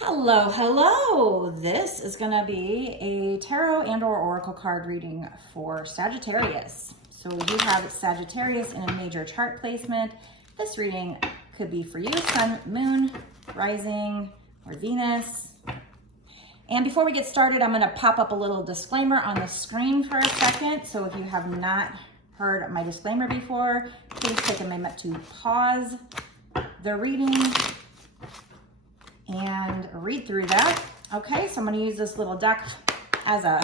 Hello, hello. This is going to be a tarot and or oracle card reading for Sagittarius. So we do have Sagittarius in a major chart placement. This reading could be for you, Sun, Moon, Rising, or Venus. And before we get started, I'm going to pop up a little disclaimer on the screen for a second. So if you have not heard my disclaimer before, please take a moment to pause the reading and read through that. Okay, so I'm going to use this little deck as a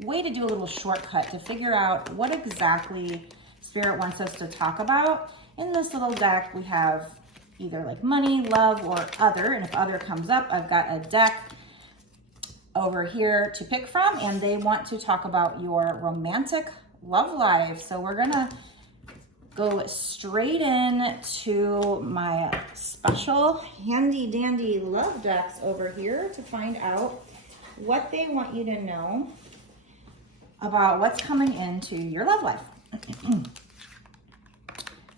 way to do a little shortcut to figure out what exactly Spirit wants us to talk about. In this little deck, we have either like money, love, or other. And if other comes up, I've got a deck over here to pick from, and they want to talk about your romantic love life. So we're going to go straight in to my special handy dandy love decks over here to find out what they want you to know about what's coming into your love life.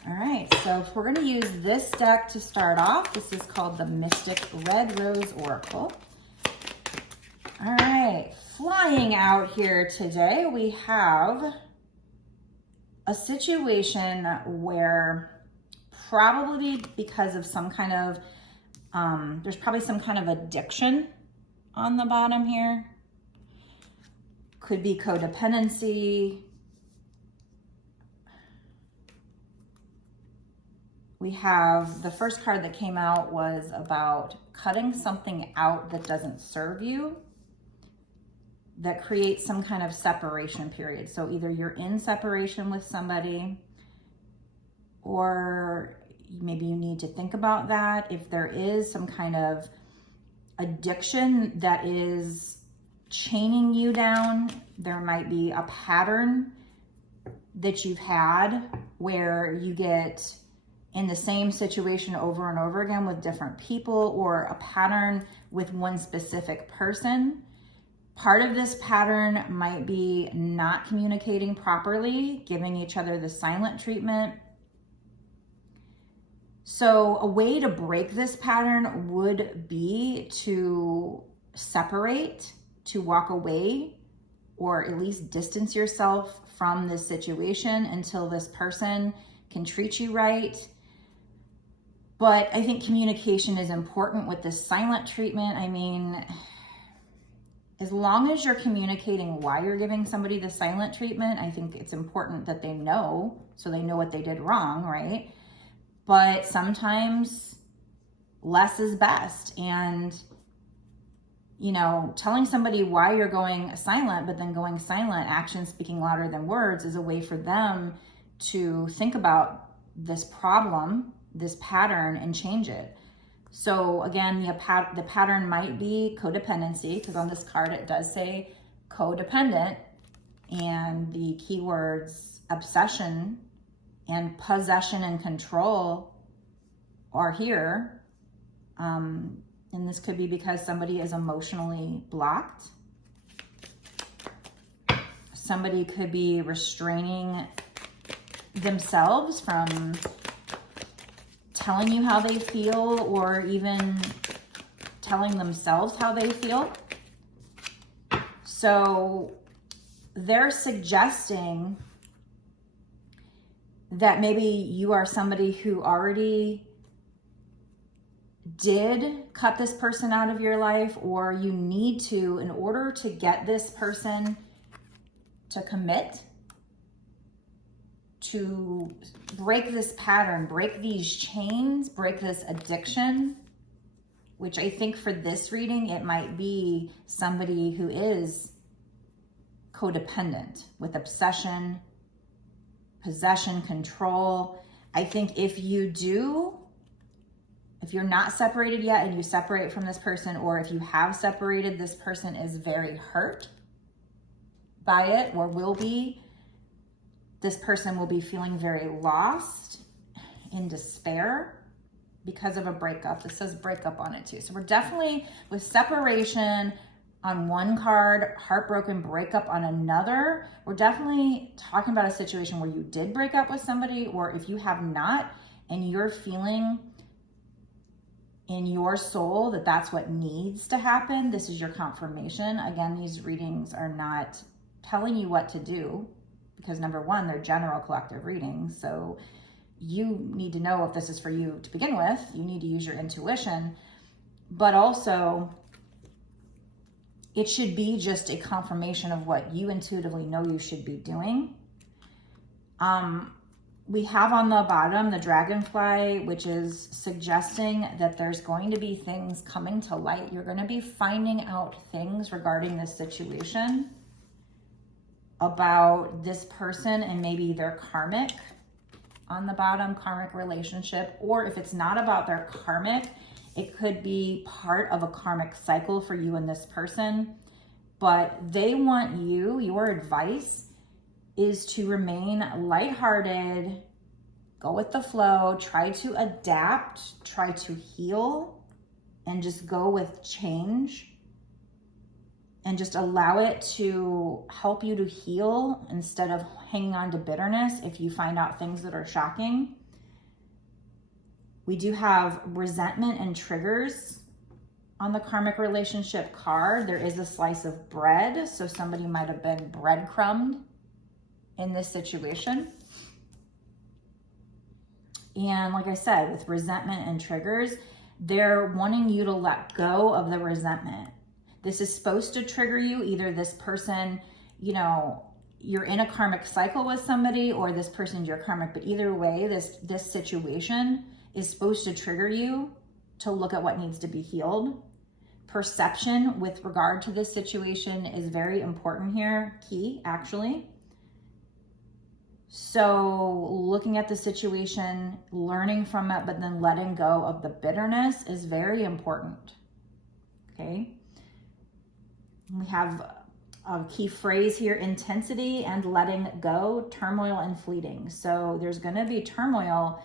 All right, so we're going to use this deck to start off. This is called the Mystic Red Rose Oracle. All right, flying out here today, we have a situation where probably because of some kind of, there's probably some kind of addiction on the bottom here. Could be codependency. We have, the first card that came out was about cutting something out that doesn't serve you, that creates some kind of separation period. So either you're in separation with somebody, or maybe you need to think about that. If there is some kind of addiction that is chaining you down, there might be a pattern that you've had where you get in the same situation over and over again with different people, or a pattern with one specific person. Part of this pattern might be not communicating properly, giving each other the silent treatment. So a way to break this pattern would be to separate, to walk away, or at least distance yourself from this situation until this person can treat you right. But I think communication is important with this silent treatment. I mean, as long as you're communicating why you're giving somebody the silent treatment, I think it's important that they know, so they know what they did wrong, right? But sometimes less is best. And, you know, telling somebody why you're going silent, but then going silent, actions speaking louder than words, is a way for them to think about this problem, this pattern, and change it. So again, the pattern might be codependency, because on this card it does say codependent, and the keywords obsession and possession and control are here. And this could be because somebody is emotionally blocked. Somebody could be restraining themselves from telling you how they feel, or even telling themselves how they feel. So they're suggesting that maybe you are somebody who already did cut this person out of your life, or you need to, in order to get this person to commit, to break this pattern, break these chains, break this addiction, which I think for this reading, it might be somebody who is codependent with obsession, possession, control. I think if you're not separated yet and you separate from this person, or if you have separated, this person is very hurt by it, or will be. This person will be feeling very lost, in despair because of a breakup. This says breakup on it too. So we're definitely with separation on one card, heartbroken breakup on another. We're definitely talking about a situation where you did break up with somebody, or if you have not and you're feeling in your soul that that's what needs to happen. This is your confirmation. Again, these readings are not telling you what to do because number one, they're general collective readings. So you need to know if this is for you to begin with. You need to use your intuition, but also it should be just a confirmation of what you intuitively know you should be doing. We have on the bottom the dragonfly, which is suggesting that there's going to be things coming to light. You're going to be finding out things regarding this situation about this person and maybe their karmic on the bottom, karmic relationship. Or if it's not about their karmic, it could be part of a karmic cycle for you and this person. But they want you, your advice is to remain lighthearted, go with the flow, try to adapt, try to heal, and just go with change. And just allow it to help you to heal instead of hanging on to bitterness if you find out things that are shocking. We do have resentment and triggers on the karmic relationship card. There is a slice of bread, so somebody might have been breadcrumbed in this situation. And like I said, with resentment and triggers, they're wanting you to let go of the resentment. This is supposed to trigger you. Either this person, you know, you're in a karmic cycle with somebody, or this person's your karmic. But either way, this situation is supposed to trigger you to look at what needs to be healed. Perception with regard to this situation is very important here, key actually. So looking at the situation, learning from it, but then letting go of the bitterness is very important, okay? We have a key phrase here, intensity and letting go, turmoil and fleeting. So there's going to be turmoil,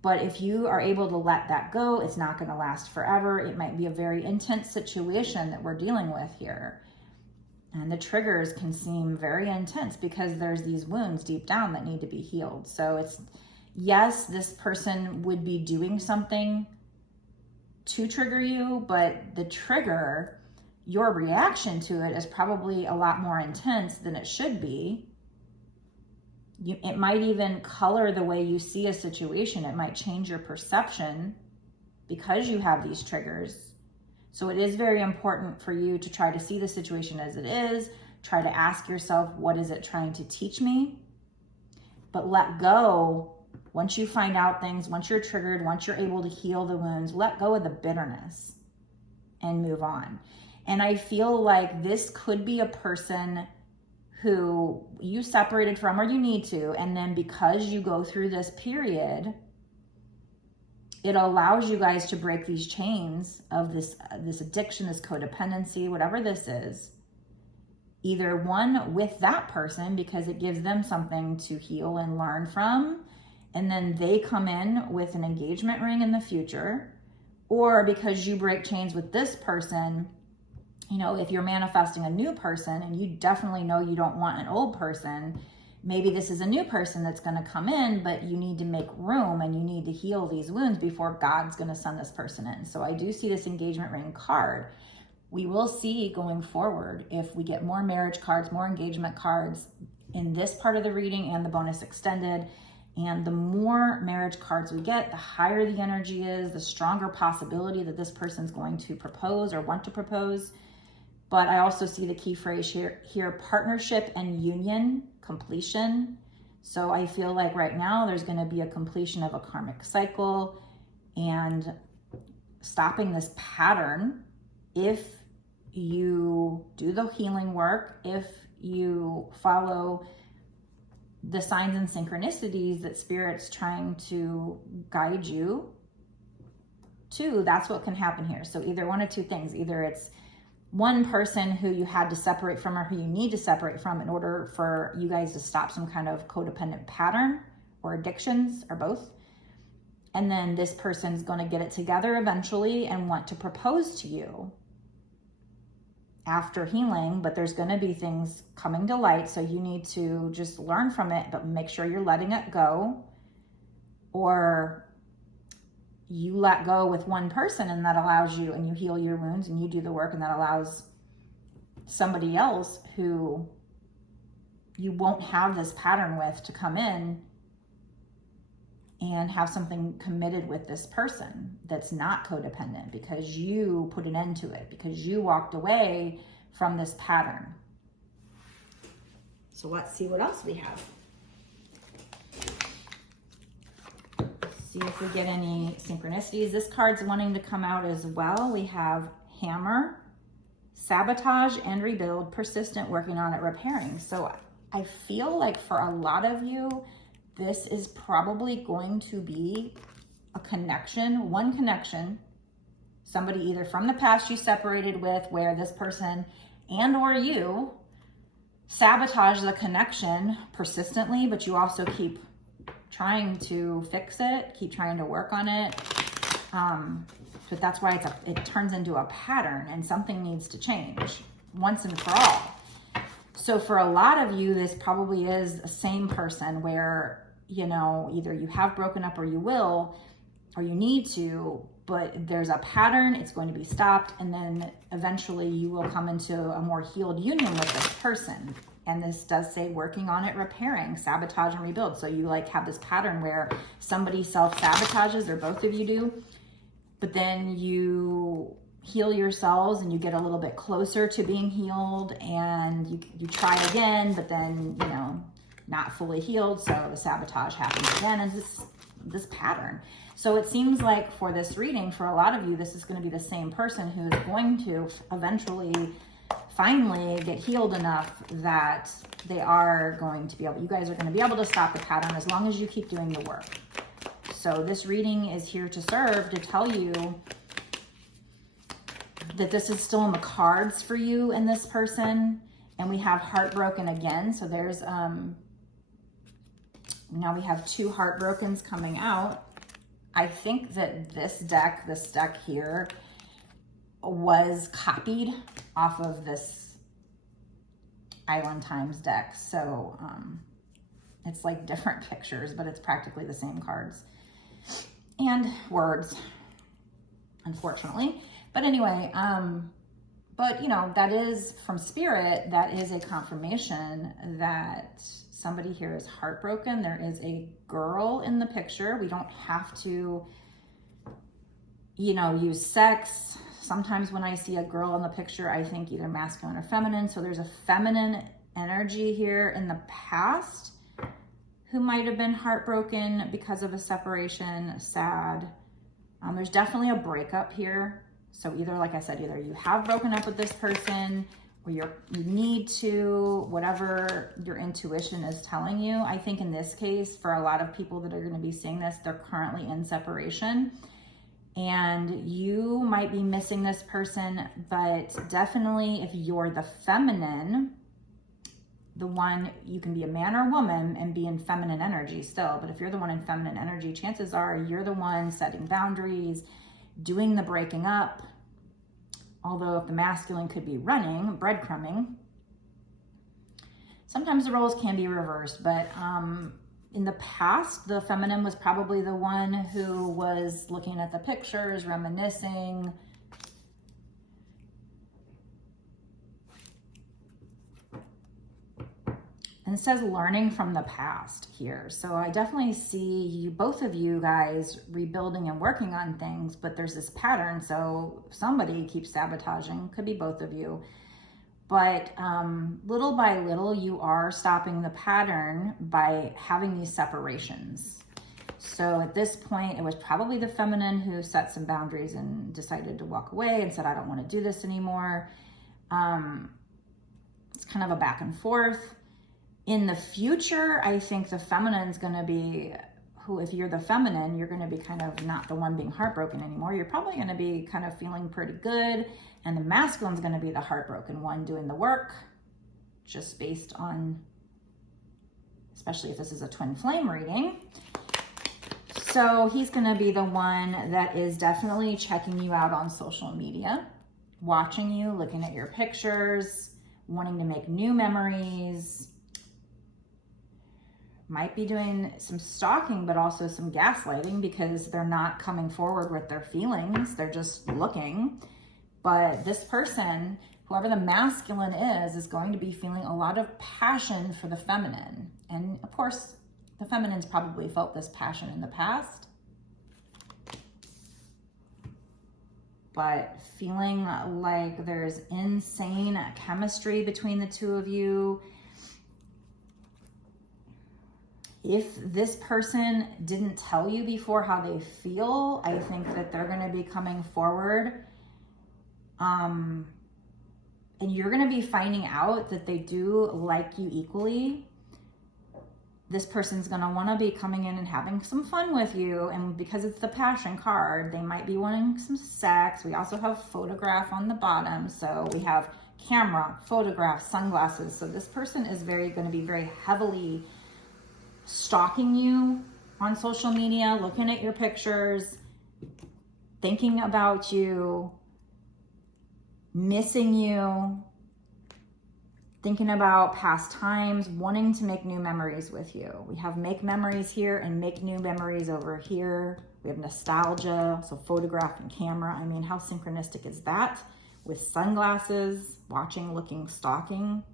but if you are able to let that go, it's not going to last forever. It might be a very intense situation that we're dealing with here. And the triggers can seem very intense because there's these wounds deep down that need to be healed. So it's, yes, this person would be doing something to trigger you, but the trigger, your reaction to it is probably a lot more intense than it should be. It might even color the way you see a situation. It might change your perception because you have these triggers. So it is very important for you to try to see the situation as it is. Try to ask yourself, what is it trying to teach me? But let go. Once you find out things, once you're triggered, once you're able to heal the wounds, let go of the bitterness and move on. And I feel like this could be a person who you separated from, or you need to, and then because you go through this period, it allows you guys to break these chains of this addiction, this codependency, whatever this is. Either one, with that person, because it gives them something to heal and learn from, and then they come in with an engagement ring in the future, or because you break chains with this person. You know, if you're manifesting a new person and you definitely know you don't want an old person, maybe this is a new person that's going to come in, but you need to make room and you need to heal these wounds before God's going to send this person in. So I do see this engagement ring card. We will see going forward if we get more marriage cards, more engagement cards in this part of the reading and the bonus extended. And the more marriage cards we get, the higher the energy is, the stronger possibility that this person's going to propose or want to propose. But I also see the key phrase here, partnership and union, completion. So I feel like right now there's going to be a completion of a karmic cycle and stopping this pattern if you do the healing work, if you follow the signs and synchronicities that Spirit's trying to guide you to. That's what can happen here. So either one of two things. Either it's one person who you had to separate from or who you need to separate from in order for you guys to stop some kind of codependent pattern or addictions, or both. And then this person's going to get it together eventually and want to propose to you after healing, but there's going to be things coming to light. So you need to just learn from it, but make sure you're letting it go. Or you let go with one person, and that allows you, and you heal your wounds and you do the work, and that allows somebody else who you won't have this pattern with to come in and have something committed with this person that's not codependent, because you put an end to it, because you walked away from this pattern. So let's see what else we have. See if we get any synchronicities. This card's wanting to come out as well. We have hammer, sabotage and rebuild, persistent, working on it, repairing. So I feel like for a lot of you, this is probably going to be a connection, one connection, somebody either from the past you separated with, where this person and or you sabotage the connection persistently, but you also keep trying to fix it, keep trying to work on it. But that's why it turns into a pattern, and something needs to change once and for all. So for a lot of you, this probably is the same person where, you know, either you have broken up or you will, or you need to, but there's a pattern, it's going to be stopped, and then eventually you will come into a more healed union with this person. And this does say working on it, repairing, sabotage and rebuild. So you like have this pattern where somebody self-sabotages, or both of you do, but then you heal yourselves and you get a little bit closer to being healed, and you try again, but then, you know, not fully healed, so the sabotage happens again, and this pattern. So it seems like for this reading, for a lot of you, this is going to be the same person who is going to eventually finally get healed enough that they are going to be able, you guys are going to be able to stop the pattern as long as you keep doing the work. So this reading is here to serve, to tell you that this is still in the cards for you and this person. And we have heartbroken again. So there's, now we have two heartbrokens coming out. I think that this deck here was copied off of this Island Times deck. So it's like different pictures, but it's practically the same cards and words, unfortunately. But anyway, but you know, that is from Spirit, that is a confirmation that somebody here is heartbroken. There is a girl in the picture. We don't have to, you know, use sex. Sometimes when I see a girl in the picture, I think either masculine or feminine. So there's a feminine energy here in the past who might have been heartbroken because of a separation, sad. There's definitely a breakup here. So either, like I said, either you have broken up with this person, or you need to, whatever your intuition is telling you. I think in this case, for a lot of people that are going to be seeing this, they're currently in separation. And you might be missing this person, but definitely if you're the feminine, the one, you can be a man or woman and be in feminine energy still. But if you're the one in feminine energy, chances are you're the one setting boundaries, doing the breaking up. Although if the masculine could be running, breadcrumbing. Sometimes the roles can be reversed, but in the past, the feminine was probably the one who was looking at the pictures, reminiscing. And it says learning from the past here. So I definitely see you, both of you guys, rebuilding and working on things, but there's this pattern. So somebody keeps sabotaging, could be both of you. But little by little, you are stopping the pattern by having these separations. So at this point, it was probably the feminine who set some boundaries and decided to walk away and said, I don't want to do this anymore. It's kind of a back and forth. In the future, I think the feminine's going to be who, if you're the feminine, you're going to be kind of not the one being heartbroken anymore. You're probably going to be kind of feeling pretty good. And the masculine's going to be the heartbroken one doing the work, just based on, especially if this is a twin flame reading. So he's going to be the one that is definitely checking you out on social media, watching you, looking at your pictures, wanting to make new memories. might be doing some stalking, but also some gaslighting, because they're not coming forward with their feelings. They're just looking. But this person, whoever the masculine is going to be feeling a lot of passion for the feminine. And of course, the feminine's probably felt this passion in the past. But feeling like there's insane chemistry between the two of you. If this person didn't tell you before how they feel, I think that they're going to be coming forward. And you're going to be finding out that they do like you equally. This person's going to want to be coming in and having some fun with you. And because it's the passion card, they might be wanting some sex. We also have photograph on the bottom. So we have camera, photograph, sunglasses. So this person is going to be very heavily stalking you on social media, looking at your pictures, thinking about you, missing you, thinking about past times, wanting to make new memories with you. We have make memories here and make new memories over here. We have nostalgia, so photograph and camera. I mean, how synchronistic is that? With sunglasses, watching, looking, stalking.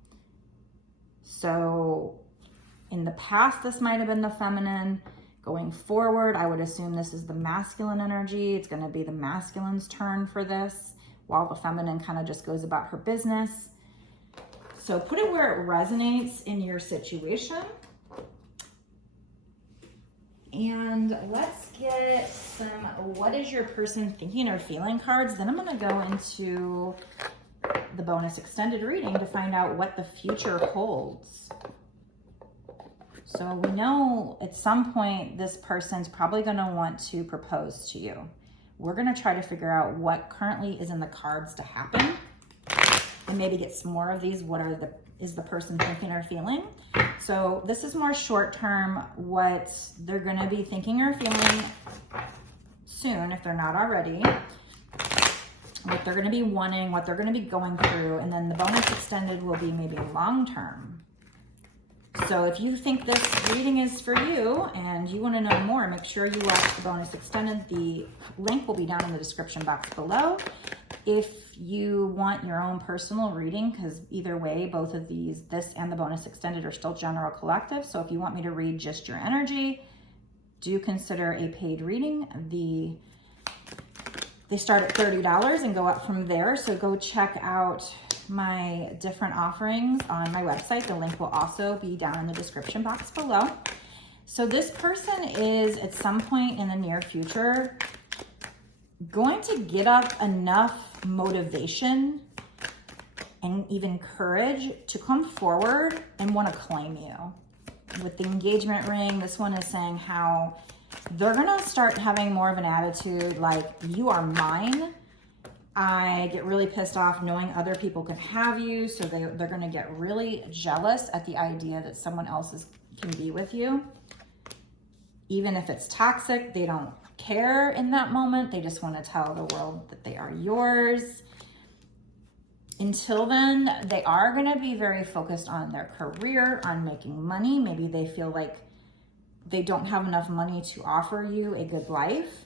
So in the past, this might have been the feminine. Going forward, I would assume this is the masculine energy. It's going to be the masculine's turn for this, while the feminine kind of just goes about her business. So put it where it resonates in your situation. And let's get some, what is your person thinking or feeling cards? Then I'm going to go into the bonus extended reading to find out what the future holds. So we know at some point this person's probably going to want to propose to you. We're going to try to figure out what currently is in the cards to happen, and maybe get some more of these. Is the person thinking or feeling? So this is more short term, what they're going to be thinking or feeling soon, if they're not already, what they're going to be wanting, what they're going to be going through. And then the bonus extended will be maybe long term. So if you think this reading is for you and you want to know more, make sure you watch the bonus extended. The link will be down in the description box below. If you want your own personal reading, because either way, both of these, this and the bonus extended, are still general collective. So if you want me to read just your energy, do consider a paid reading. They start at $30 and go up from there. So go check out my different offerings on my website. The link will also be down in the description box below. So this person is at some point in the near future going to get up enough motivation and even courage to come forward and want to claim you. With the engagement ring, this one is saying how they're going to start having more of an attitude like, you are mine. I get really pissed off knowing other people can have you. So they're going to get really jealous at the idea that someone else can be with you. Even if it's toxic, they don't care in that moment. They just want to tell the world that they are yours. Until then, they are going to be very focused on their career, on making money. Maybe they feel like they don't have enough money to offer you a good life.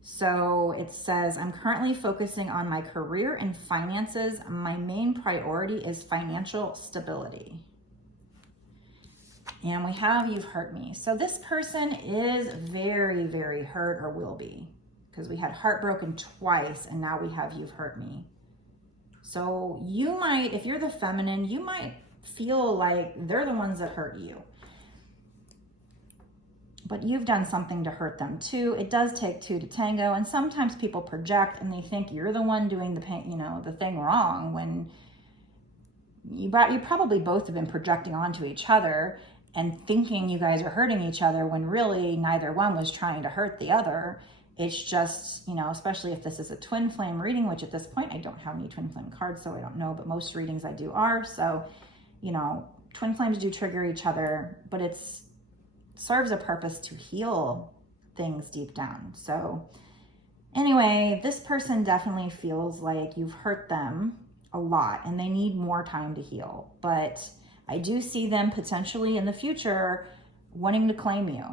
So it says, I'm currently focusing on my career and finances. My main priority is financial stability. And we have, you've hurt me. So this person is very, very hurt, or will be, because we had heartbroken twice and now we have, you've hurt me. So you might, if you're the feminine, you might feel like they're the ones that hurt you. But you've done something to hurt them too. It does take two to tango. And sometimes people project and they think you're the one doing the pain, the thing wrong, when you probably both have been projecting onto each other and thinking you guys are hurting each other, when really neither one was trying to hurt the other. It's just, especially if this is a twin flame reading, which at this point, I don't have any twin flame cards, so I don't know, but most readings I do are. So, twin flames do trigger each other, but it's serves a purpose to heal things deep down. So anyway, this person definitely feels like you've hurt them a lot and they need more time to heal. But I do see them potentially in the future wanting to claim you.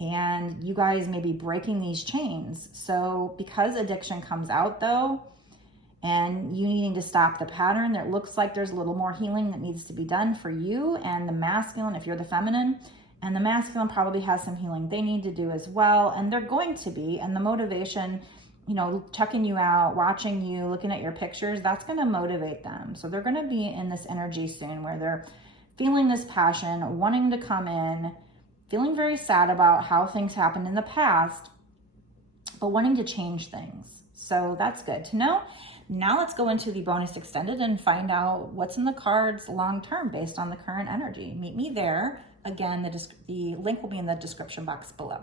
And you guys may be breaking these chains. So because addiction comes out though, and you needing to stop the pattern, it looks like there's a little more healing that needs to be done for you and the masculine, if you're the feminine. And the masculine probably has some healing they need to do as well. And they're going to be. And the motivation, you know, checking you out, watching you, looking at your pictures, that's going to motivate them. So they're going to be in this energy soon where they're feeling this passion, wanting to come in, feeling very sad about how things happened in the past, but wanting to change things. So that's good to know. Now let's go into the bonus extended and find out what's in the cards long-term based on the current energy. Meet me there. Again, the link will be in the description box below.